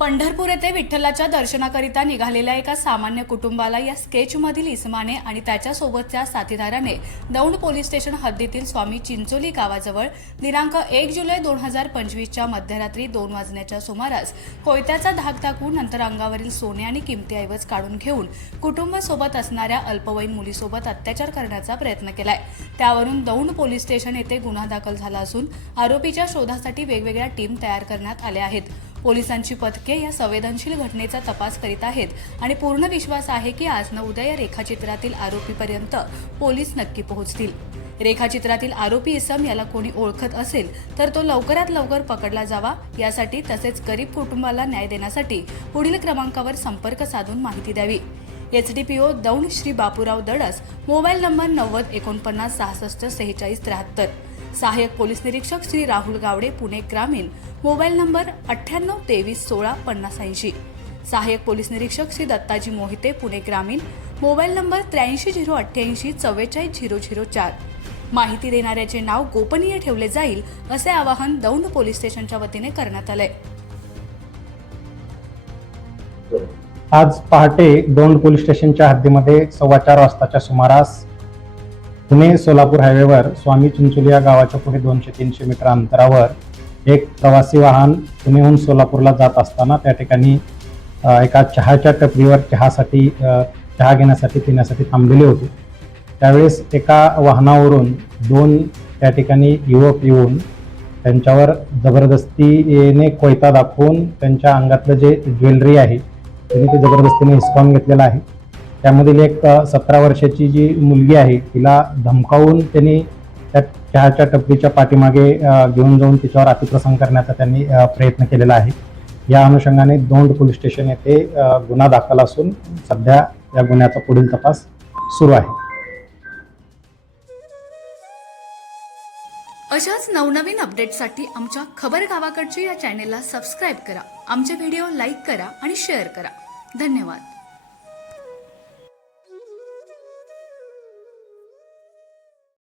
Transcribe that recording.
पंढरपूर येथे विठ्ठलाच्या दर्शनाकरिता निघालेल्या एका सामान्य कुटुंबाला या स्केचमधील इस्माने आणि त्याच्यासोबतच्या साथीदाराने दौंड पोलीस स्टेशन हद्दीतील स्वामी चिंचोली गावाजवळ दिनांक एक जुलै दोन हजार पंचवीसच्या मध्यरात्री दोन वाजण्याच्या सुमारास कोयत्याचा धाक टाकून नंतर अंगावरील सोने आणि किमती ऐवज काढून घेऊन कुटुंबासोबत असणाऱ्या अल्पवयीन मुलीसोबत अत्याचार करण्याचा प्रयत्न केलाय. त्यावरून दौंड पोलीस स्टेशन येथे गुन्हा दाखल झाला असून आरोपीच्या शोधासाठी वेगवेगळ्या टीम तयार करण्यात आल्या आहेत. पोलिसांची पथके या संवेदनशील घटनेचा तपास करीत आहेत आणि पूर्ण विश्वास आहे की आज न उद्या या रेखाचित्रातील आरोपीपर्यंत पोलीस नक्की पोहोचतील. रेखाचित्रातील आरोपी इसम याला कोणी ओळखत असेल तर तो लवकरात लवकर पकडला जावा यासाठी तसेच गरीब कुटुंबाला न्याय देण्यासाठी पुढील क्रमांकावर संपर्क साधून माहिती द्यावी. H D P O Daund Shri Bapurao Dadas mobile number नव्वद एकोणपन्नास सहासष्ट सेहेचाळीस त्र्याहत्तर. सहाय्यक पोलीस निरीक्षक श्री राहुल गावडे पुणे ग्रामीण मोबाईल नंबर अठ्ठ्याण्णव तेवीस सोळा पन्नास ऐंशी. सहाय्यक पोलीस निरीक्षक श्री दत्ताजी मोहिते पुणे ग्रामीण मोबाईल नंबर त्र्याऐंशी झिरो अठ्ठ्याऐंशी चव्वेचाळीस झिरो झिरो चार. माहिती देणाऱ्याचे नाव गोपनीय ठेवले जाईल असे आवाहन दौंड पोलीस स्टेशनच्या वतीने करण्यात आलंय. आज पहाटे दोंड पोलीस स्टेशनच्या हद्दीमध्ये सव्वा चार वाजताच्या सुमारास पुणे सोलापूर हायवेवर स्वामी चिंचुलिया गावाच्या पुढे दोनशे तीनशे मीटर अंतरावर एक प्रवासी वाहन पुणेहून सोलापूरला जात असताना त्या ठिकाणी एका चहाच्या टपरीवर चहासाठी चहा घेण्यासाठी पिण्यासाठी थांबलेले होते. त्यावेळेस एका वाहनावरून दोन त्या ठिकाणी युवक येऊन त्यांच्यावर जबरदस्तीने कोयता दाखवून त्यांच्या अंगातलं जे ज्वेलरी आहे त्यांनी ते जबरदस्तीने हिसकावून घेतलेलं आहे. त्यामधील एक सतरा वर्षाची जी मुलगी आहे तिला धमकावून त्यांनी त्या चहाच्या टपरीच्या पाठीमागे घेऊन जाऊन तिच्यावर अतिप्रसंग करण्याचा त्यांनी प्रयत्न केलेला आहे. या अनुषंगाने दोंड पोलीस स्टेशन येथे गुन्हा दाखल असून सध्या या गुन्ह्याचा पुढील तपास सुरू आहे. अशाच नवनवीन अपडेटसाठी आमच्या खबर गावाकडची या चॅनेलला सबस्क्राईब करा. आमचे व्हिडिओ लाईक करा आणि शेअर करा. धन्यवाद.